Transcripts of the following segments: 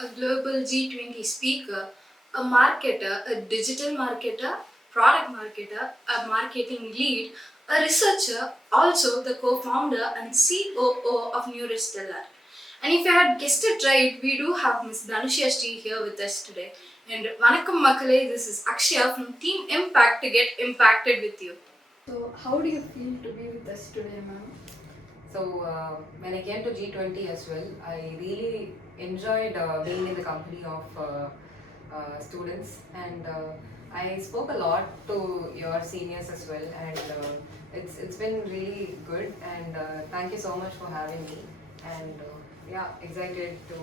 a global G20 speaker, a marketer, a digital marketer, product marketer, a marketing lead, a researcher, also the co-founder and COO of Neurostellar. And if you had guessed it right, we do have Ms Dhanushya Sree here with us today. And Vanakkam Makkale, this is Akshaya from Team Impact to get impacted with you. So, how do you feel to be with us today, ma'am? When I came to G20 as well, I really enjoyed being in the company of students, and I spoke a lot to your seniors as well, and it's been really good, and thank you so much for having me, and yeah, excited to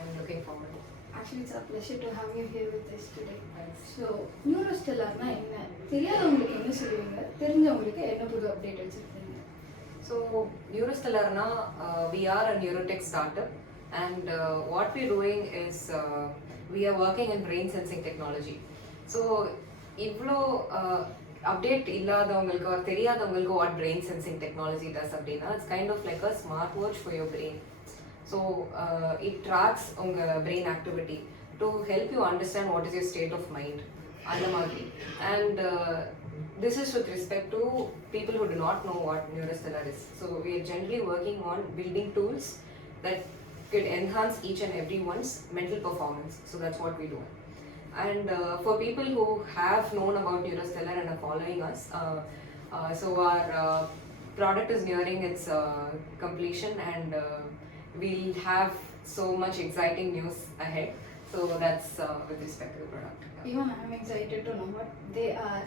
and looking forward. Actually, it's a pleasure to have you here with us today. Thanks. So, Neurostellarனா என்ன தெரியாதவங்களுக்கு என்ன சொல்லுவீங்க தெரிஞ்சவங்களுக்கு என்ன புது update வச்சிருக்கீங்க? So, Neurostellar, we are a neurotech startup, and what we're doing is we are working in brain sensing technology. So, இவ்வளோ update இல்லாதவங்களுக்கு or தெரியாதவங்களுக்கு what brain sensing technology does அப்படின்னா it's kind of like a smartwatch for your brain. So, it tracks உங்கள் brain activity to help you understand what is your state of mind. அந்த மாதிரி. And this is with respect to people who do not know what Neurostellar is. So we are generally working on building tools that could enhance each and everyone's mental performance. So that's what we do. And for people who have known about Neurostellar and are following us, so our product is nearing its completion, and we'll have so much exciting news ahead. So that's with respect to the product. Even I'm excited to know what they are.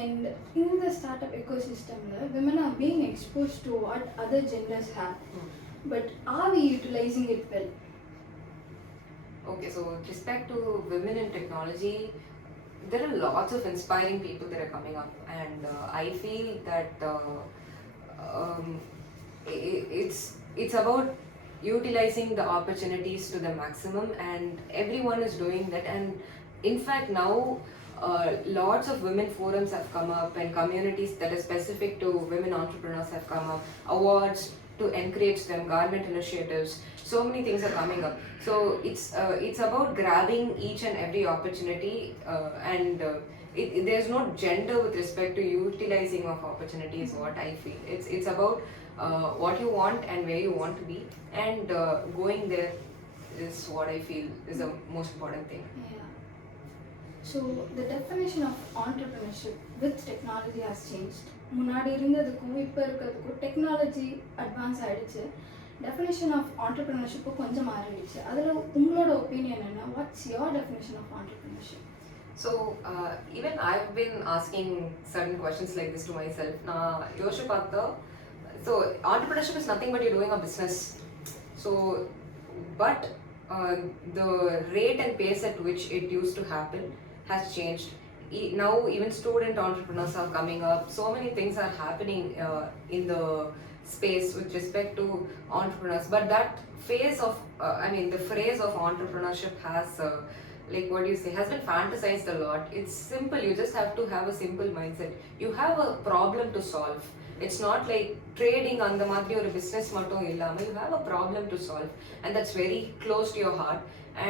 And in the startup ecosystem, women are being exposed to what other genders have. But are we utilizing it well? Okay, so with respect to women in technology, there are lots of inspiring people that are coming up, and I feel that it's about utilizing the opportunities to the maximum, and everyone is doing that. And in fact now lots of women forums have come up, and communities that are specific to women entrepreneurs have come up, awards to encourage them, government initiatives, so many things are coming up. So it's about grabbing each and every opportunity, and there's no gender with respect to utilizing of opportunities. What I feel, it's about what you want and where you want to be, and going there is what I feel is the most important thing. Yeah. So the definition of entrepreneurship with technology has changed. முன்னாடி இருந்ததுக்கும் இப்போ இருக்கிறதுக்கும் technology advance ஆகிடுச்சு. Definition of ஆண்டர்ப்ரினர்ஷிப்பும் கொஞ்சம் மாறிடுச்சு. அதில் உங்களோட ஒப்பீனியன் என்ன? What's your definition of entrepreneurship? So even I've been asking certain questions like this to myself. நான் யோசிச்சு பார்த்தா, so entrepreneurship is nothing but you're doing a business. So but the rate and pace at which it used to happen has changed. Now even student entrepreneurs are coming up. So many things are happening in the space with respect to entrepreneurs. But that phase of, the phrase of entrepreneurship has, like what do you say, has been fantasized a lot. It's simple. You just have to have a simple mindset. You have a problem to solve. It's not like trading on the madri or business mattum illama. You have a problem to solve, and that's very close to your heart.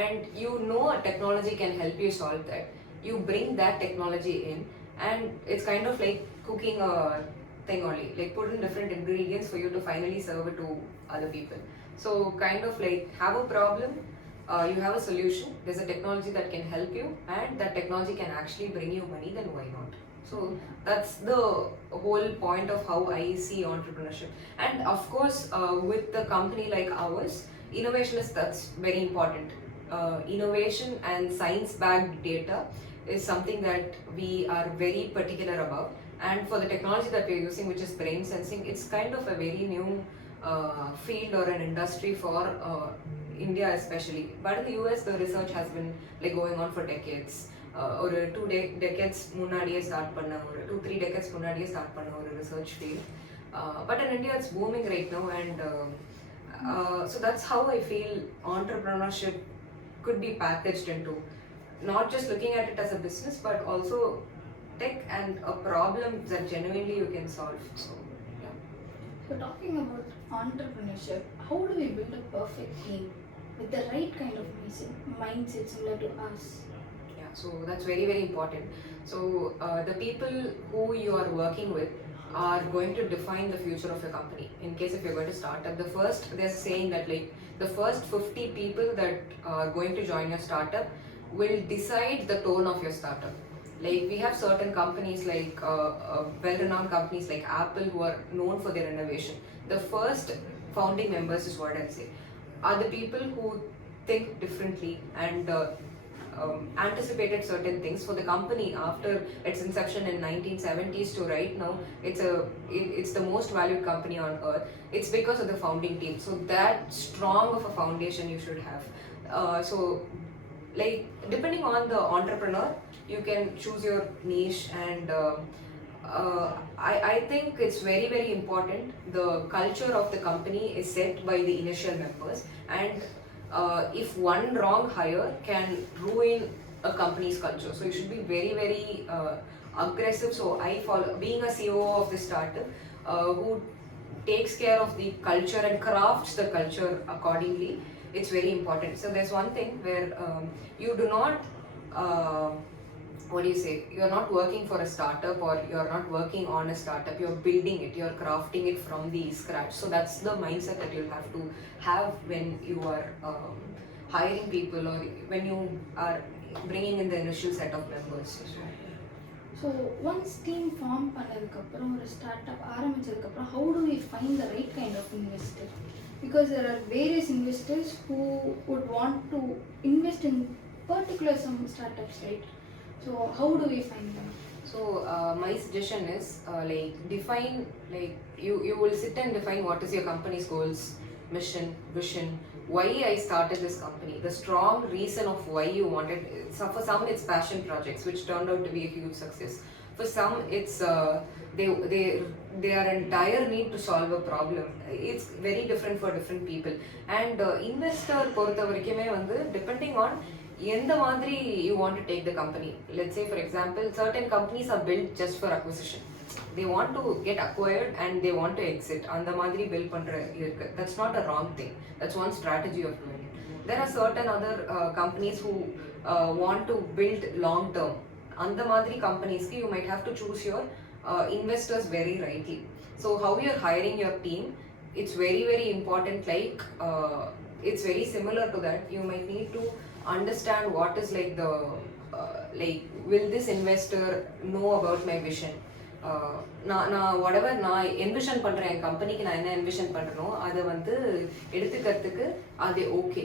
And you know a technology can help you solve that. You bring that technology in, and it's kind of like cooking a thing only. Like put in different ingredients for you to finally serve it to other people. So kind of like have a problem, you have a solution. There's a technology that can help you, and that technology can actually bring you money. Then why not? So that's the whole point of how I see entrepreneurship. And of course, with the company like ours, innovation that's very important. Innovation and science-backed data is something that we are very particular about. And for the technology that we're using, which is brain sensing, it's kind of a very new field or an industry for India especially. But in the US, the research has been like going on for decades. ஒரு 2 decades முன்னாடியே start பண்ண ஒரு 2-3 decades முன்னாடியே start பண்ண ஒரு research field. But in India it's booming right now, and so that's how I feel entrepreneurship could be packaged into. Not just looking at it as a business, but also tech and a problem that genuinely you can solve. So yeah. So talking about entrepreneurship, how do we build a perfect team? with the right kind of mindset similar to us. Yeah, so that's very, very important. So the people who you are working with are going to define the future of your company. In case if you're going to start up, they're saying that like the first 50 people that are going to join your startup will decide the tone of your startup. Like we have certain companies like well-renowned companies like Apple who are known for their innovation. The first founding members is what I'd say are the people who think differently and anticipated certain things for the company after its inception in 1970s to right now. It's the most valued company on earth. It's because of the founding team. So that strong of a foundation you should have. So like depending on the entrepreneur, you can choose your niche and I think it's very, very important. The culture of the company is set by the initial members, and if one wrong hire can ruin a company's culture. So you should be very, very aggressive. So I follow being a COO of the startup who takes care of the culture and crafts the culture accordingly. It's very important. So there's one thing where you do not what do you say, you're not working for a startup or you're not working on a startup, you're building it, you're crafting it from the scratch. So that's the mindset that you'll have to have when you are hiring people or when you are bringing in the initial set of members. So once team form பண்ணதுக்கப்புறம் ஒரு startup ஆரம்பிச்சதுக்கப்புறம் how do we find the right kind of investor? Because there are various investors who would want to invest in particular some startups, right? So how do we find them? So my suggestion is like define, like you will sit and define what is your company's goals, mission, vision, why I started this company, the strong reason of why you wanted. So for some it's passion projects which turned out to be a huge success. For some it's they are in dire need to solve a problem. It's very different for different people. And investor பொறுத்த வரைக்குமே வந்து depending on எந்த மாதிரி you want to take the company. Let's say for example, certain companies are built just for acquisition. They want to get acquired and they want to exit. அந்த மாதிரி build பண்ற இருக்கு. That's not a wrong thing. That's one strategy of doing it. There are certain other companies who want to build long term. அந்த மாதிரி companies you might have to choose your investors very rightly. So how you're hiring your team, it's very, very important. Like it's very similar to that. You might need to understand what is like the like will this investor know about my vision. நான் whatever நான் envision பண்ணுறேன் என் கம்பெனிக்கு நான் என்ன envision பண்ணுறனோ அதை வந்து எடுத்துக்கிறதுக்கு அது okay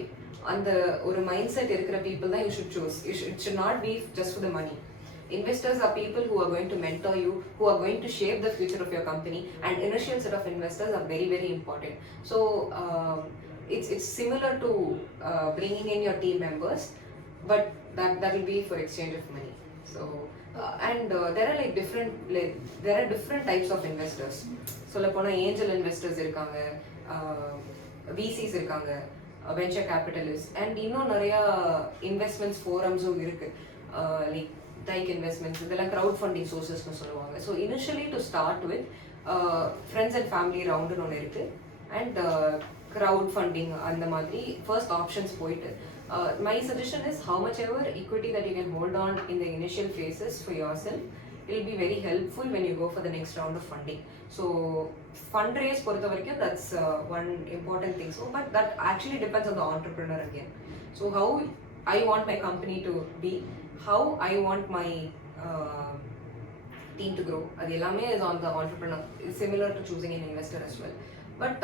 அந்த ஒரு மைண்ட் செட் இருக்கிற பீப்புள் தான் you should choose. It should not be just for the money. Investors are people who are going to mentor you, who are going to shape the future of your company, and initial set of investors are very, very important. So it's similar to bringing in your team members, but that will be for exchange of money. So and there are there are different types of investors. சொல்ல போனா angel investors இருக்காங்க, VCs இருக்காங்க, venture capitalists, and இன்னும் நிறைய investments forumsம் இருக்கு. Like Tyke Investments, இதெல்லாம் crowd funding sources னு சொல்லுவாங்க. So initially to start with friends and family round னு ஒன்று இருக்கு, and crowd funding அந்த மாதிரி first options போயிட்டு my suggestion is how much ever equity that you can hold on in the initial phases for yourself, it will be very helpful when you go for the next round of funding. So fundraise பொறுத்த வரைக்கும் that's one important thing. So but that actually depends on the entrepreneur again. So how I want my company to be, how I want my team to grow, அது எல்லாமே is on the entrepreneur. It's similar to choosing an investor as well. But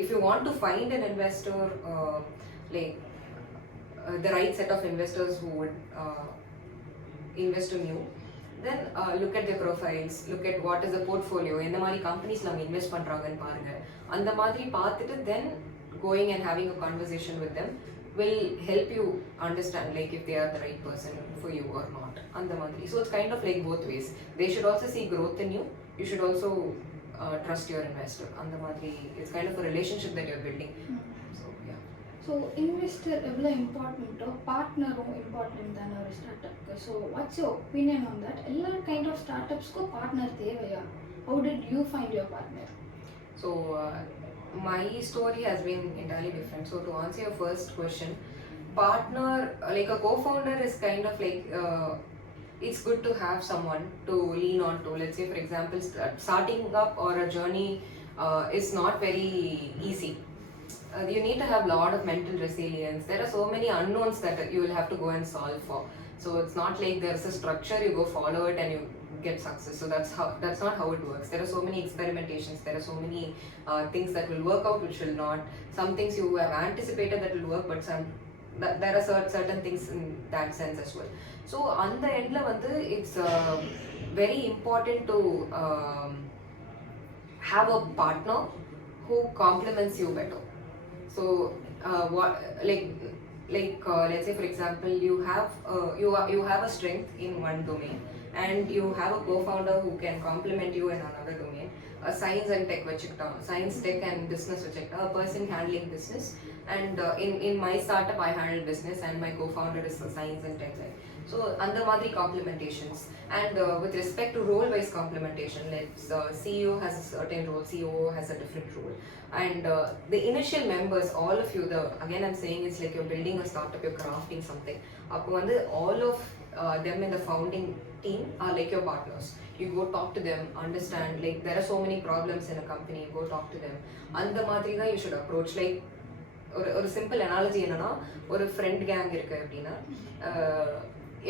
if you want to find an investor, like the right set of investors who would invest in you, then look at their profiles, look at what is the portfolio, எந்த மாதிரி கம்பெனிஸ்ல அவங்க invest பண்றாங்கன்னு பாருங்க. அந்த மாதிரி பார்த்துட்டு then going and having a conversation with them will help you understand like if they are the right person for you or not. அந்த மாதிரி. So it's kind of like both ways. They should also see growth in you. You should also trust your investor. அந்த மாதிரி. It's kind of a relationship that you're building. So yeah. So investor எவ்வளோ இம்பார்ட்டண்ட்டோ பார்ட்னரும் important தானே ஒரு ஸ்டார்ட்அப்க்கு. So what's your opinion on that? எல்லா kind of ஸ்டார்ட்அப்ஸ்க்கும் partner தேவையா? How did you find your partner? So my story has been entirely different. So to answer your first question, partner, like a co-founder is kind of like, it's good to have someone to lean on to. Let's say for example, starting up or a journey is not very easy. You need to have a lot of mental resilience. There are so many unknowns that you will have to go and solve for. So it's not like there's a structure, you go follow it and you get success. So that's not how it works. There are so many experimentations, there are so many things that will work out, which will not. Some things you have anticipated that will work, but there are certain things in that sense as well. So on the end it's very important to have a partner who complements you better. So what let's say for example, you have a strength in one domain and you have a co-founder who can complement you in another domain. A science and tech science, tech and business a person handling business, and in my startup I handle business and my co-founder is the science and tech side. So under madri complementations, and with respect to role wise complementation, let's CEO has a certain role, COO has a different role, and the initial members, all of you, again I'm saying it's like you're building a startup, you're crafting something. All of them in the founding team are like your partners. You go talk to them, understand, like there are so many problems in a company, go talk to them. அந்த மாதிரி தான் you should approach. Like ஒரு simple analogy என்னன்னா, ஒரு friend gang இருக்கு அப்படின்னா,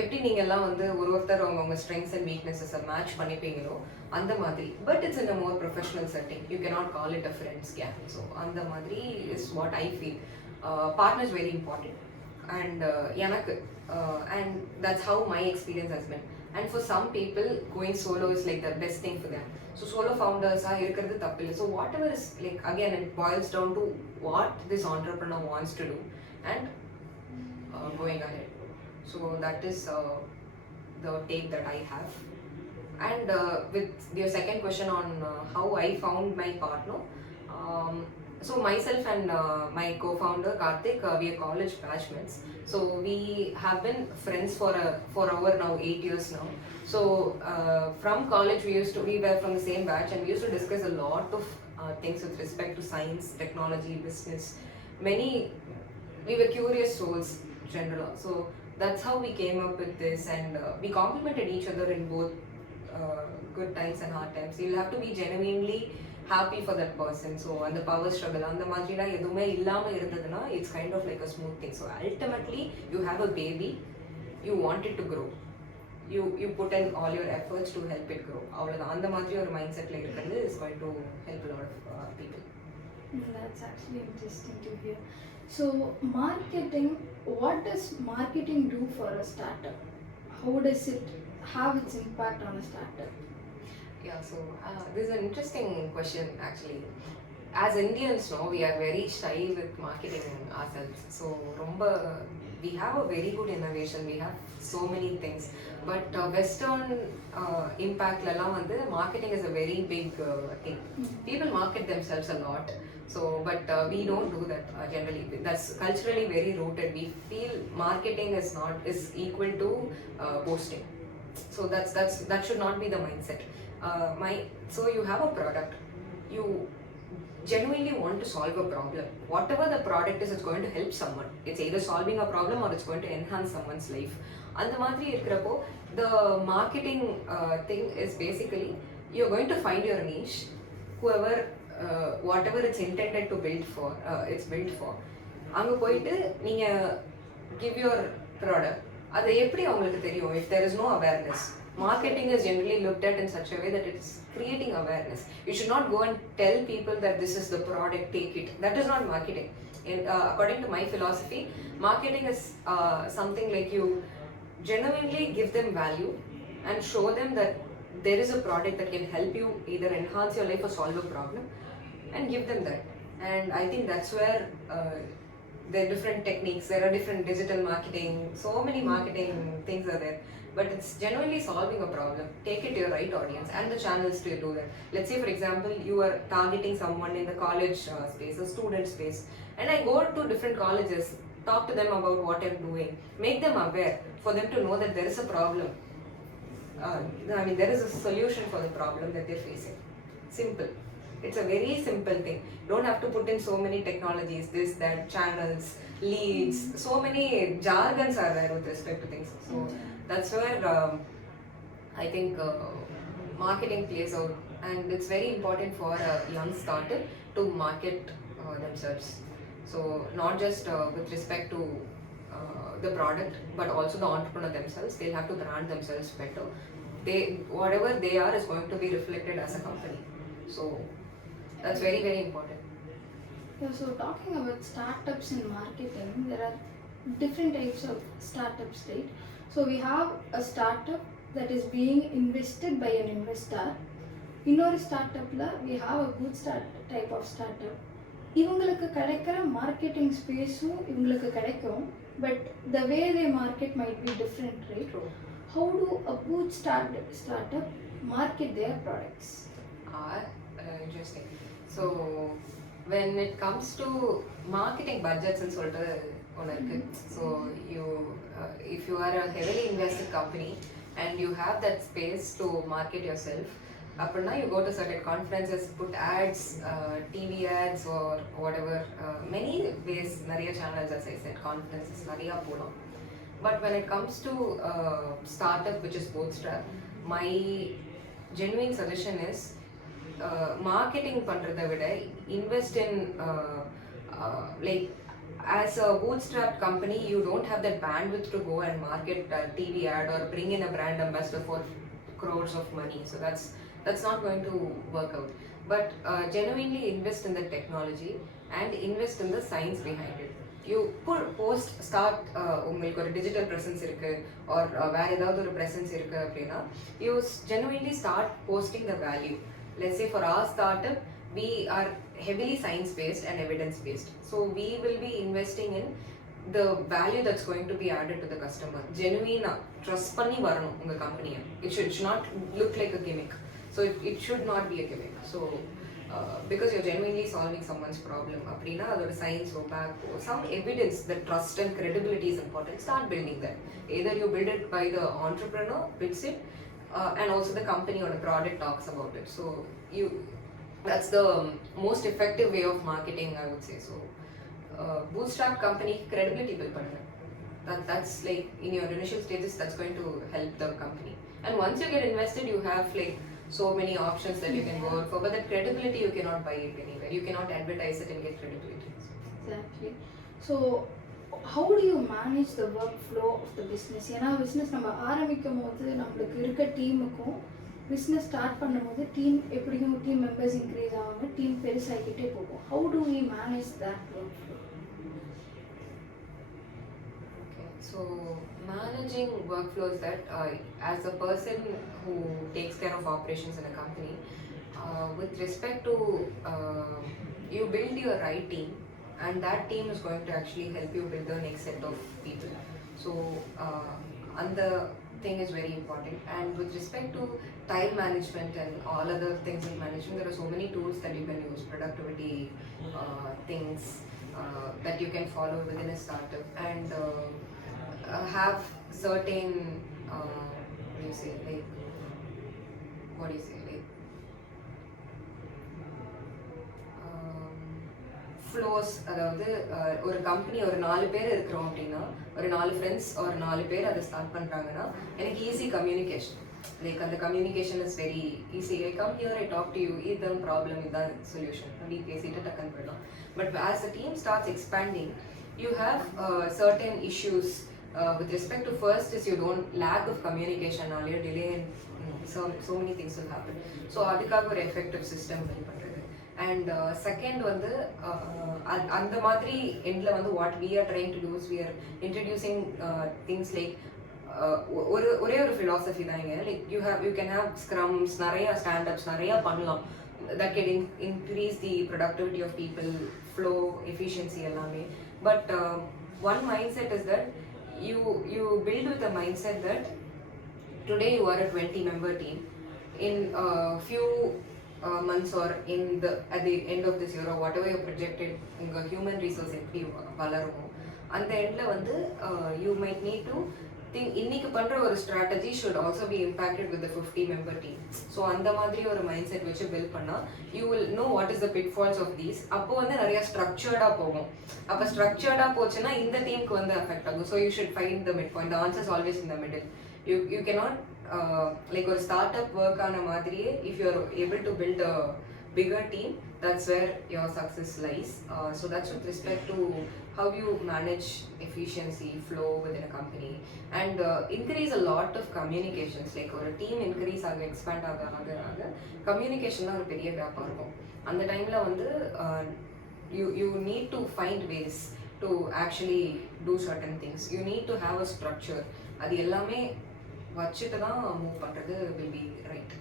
எப்படி நீங்கள் எல்லாம் ஒருத்தர் அவங்க ஸ்ட்ரெங்க்ஸ் அண்ட் வீக்னஸஸை மேட்ச் பண்ணிப்பீங்களோ அந்த மாதிரி. But it's in a more professional setting, you cannot call it a friends gang. So அந்த மாதிரி is what I feel. Partners very important. And எனக்கு and that's how my experience has been. And for some people, going solo is like the best thing for them. So solo founders are irukkiradhu thappilla. So whatever is, like, again it boils down to what this entrepreneur wants to do and going ahead. So that is the take that I have. And with your second question on how I found my partner, so myself and my co-founder Karthik, we are college batchmates. So we have been friends for over now 8 years now. So from college we were from the same batch and we used to discuss a lot of things with respect to science, technology, business. We were curious souls general. So that's how we came up with this, and we complemented each other in both good times and hard times. You'll have to be genuinely happy for that person. So and the power struggle அந்த மாதிரிலாம் எதுவுமே இல்லாமல் இருந்ததுன்னா it's kind of like a smooth thing. So ultimately you have a baby, you want it to grow, you put in all your efforts to help it grow. அவ்வளோதான். அந்த மாதிரி ஒரு mind settle இருக்கிறது is going to help a lot of people. That's actually interesting to hear. So marketing, what does marketing do for a startup? How does it have its impact on a startup? Yeah, so this is an interesting question actually. As Indians, no, we are very shy with marketing ourselves. So we have a very good innovation, we have so many things, but Western impact marketing is a very big thing. People market themselves a lot. So but we don't do that generally. That's culturally very rooted. We feel marketing is equal to posting. So that should not be the mindset. So you have a product, you genuinely want to solve a problem. Whatever the product is, it's going to help someone. It's either solving a problem or it's going to enhance someone's life. And the madri irukkrappo, the marketing thing is basically you're going to find your niche, whoever whatever it's intended to build for, it's built for. அங்கே போயிட்டு நீங்கள் give your product. அது எப்படி அவங்களுக்கு தெரியும் if there is no awareness? Marketing is generally looked at in such a way that it's creating awareness. You should not go and tell people that this is the product, take it. That is not marketing. According to my philosophy, marketing is something like you genuinely give them value and show them that there is a product that can help you either enhance your life or solve a problem, and give them that. And I think that's where there are different techniques, there are different digital marketing, so many marketing things are there. But it's genuinely solving a problem. Take it to your right audience and the channels to do that. Let's say for example, you are targeting someone in the college space, a student space, and I go to different colleges, talk to them about what I'm doing, make them aware, for them to know that there is a problem. There is a solution for the problem that they're facing. Simple. It's a very simple thing. You don't have to put in so many technologies, this, that, channels, leads, so many jargons are there with respect to things. So that's where I think marketing plays out, and it's very important for a young startup to market themselves. So not just with respect to the product, but also the entrepreneur themselves. They'll have to brand themselves better. Whatever they are is going to be reflected as a company. So that's very, very important. Yeah, so talking about startups in marketing, there are different types of startups, right? So we have a startup that is being invested by an investor. இன்னொரு ஸ்டார்ட்அப்பில் we have a good start type of startup. இவங்களுக்கு கிடைக்கிற marketing ஸ்பேஸும் இவங்களுக்கு கிடைக்கும், but the way they market might be different, right? How do a good startup market their products? Interesting. So when it comes to marketing budgets and sort of so you if you are a heavily invested company and you have that space to market yourself, apparna you go to certain conferences, put ads, TV ads or whatever, many ways, nariya channels, as I said, conferences nariya polam. But when it comes to startup which is bootstrap, my genuine suggestion is marketing பண்றதை விட invest in like as a bootstrap company, you don't have that bandwidth to go and market a TV ad or bring in a brand ambassador for crores of money. So that's not going to work out. But genuinely invest in the technology and invest in the science behind it. You start உங்களுக்கு ஒரு digital presence இருக்கு or வேற ஏதாவது ஒரு presence இருக்கு அப்படின்னா, you genuinely start posting the value. Let's say for our startup, we are heavily science based and evidence based. So we will be investing in the value that's going to be added to the customer. Genuine trust panni varanum unga company. It should not look like a gimmick. So it should not be a gimmick. So because you're genuinely solving someone's problem, aprina adoda science or back or some evidence, that trust and credibility is important. Start building that. Either you build it by the entrepreneur, builds it, and also the company or the product talks about it. So that's the most effective way of marketing, I would say. So bootstrap company credibility build panna. That's like in your initial stages, that's going to help the company. And once you get invested, you have like so many options that you can go out for, but that credibility you cannot buy it anywhere. You cannot advertise it and get credibility. Exactly. So how do you manage the workflow of the business? ஏன்னா business நம்ம ஆரம்பிக்கும் போது நம்மளுக்கு இருக்க டீமுக்கும் business start பண்ணும்போது team எப்படியும் team members increase ஆகாம டீம் பெருசாகிக்கிட்டே போகும். How do we manage that workflow? So managing workflows, that as a person who takes care of operations in a company, with respect to you build your right team, and that team is going to actually help you build the next set of people. So and the thing is very important. And with respect to time management and all other things in management, there are so many tools that you can use, productivity things that you can follow within a startup, and have certain what do you say, like flows. அதாவது ஒரு company ஒரு 4 பேர் இருக்கிறோம் அப்படின்னா, ஒரு 4 friends ஒரு 4 பேர் அதை ஸ்டார்ட் பண்ணுறாங்கன்னா, எனக்கு ஈஸி கம்யூனிகேஷன். லைக் அந்த communication is very easy. I come here, I talk to you, இதுதான் ப்ராப்ளம், இதுதான் சொல்யூஷன் அப்படி பேசிட்டு டக்குன்னு போயிடலாம். But as the team starts expanding, you have certain issues with respect to first is you don't lack of communication or your delay in so many things will happen. So adukkaga ஒரு effective system build பண்றது. And second வந்து அந்த மாதிரி எண்ட்ல வந்து what we are trying to do is we are introducing things like ஒரே ஒரு philosophy தான் இங்க. Like you can have scrums, நிறைய stand-ups, நிறைய பண்ணலாம். That can increase the productivity of people, flow, efficiency எல்லாமே. But one mindset is that you build with a mindset that today you are a 20-member team. In a few months or at the end of this year or whatever you projected, உங்க human resource எப்படி வளருமோ அந்த எண்ட்ல வந்து you might need to think இன்னைக்கு பண்ணுற ஒரு strategy should also be impacted with 50 member team. So அந்த மாதிரி ஒரு மைண்ட் செட் வச்சு பில்ட் பண்ணால் you will know what is the pitfalls of these. அப்போ வந்து நிறைய ஸ்ட்ரக்சர்டாக போகும். அப்போ ஸ்ட்ரக்சர்டாக போச்சுன்னா இந்த டீமுக்கு வந்து அஃபெக்ட் ஆகும். So you should find the mid point. The answers always in the middle. You cannot like ஒரு ஸ்டார்ட் அப் ஒர்க் ஆன மாதிரியே if you are able to build a bigger team, that's where your success lies. So that's with respect to how you manage efficiency, flow within a company, and increase a lot of communications. Like ஒரு team increase ஆக expand ஆக communication தான் ஒரு பெரிய கேப்பாக இருக்கும். அந்த டைமில் வந்து you need to find ways to actually do certain things. You need to have a structure. அது எல்லாமே வச்சுட்டு தான் மூவ் பண்ணுறது will be right.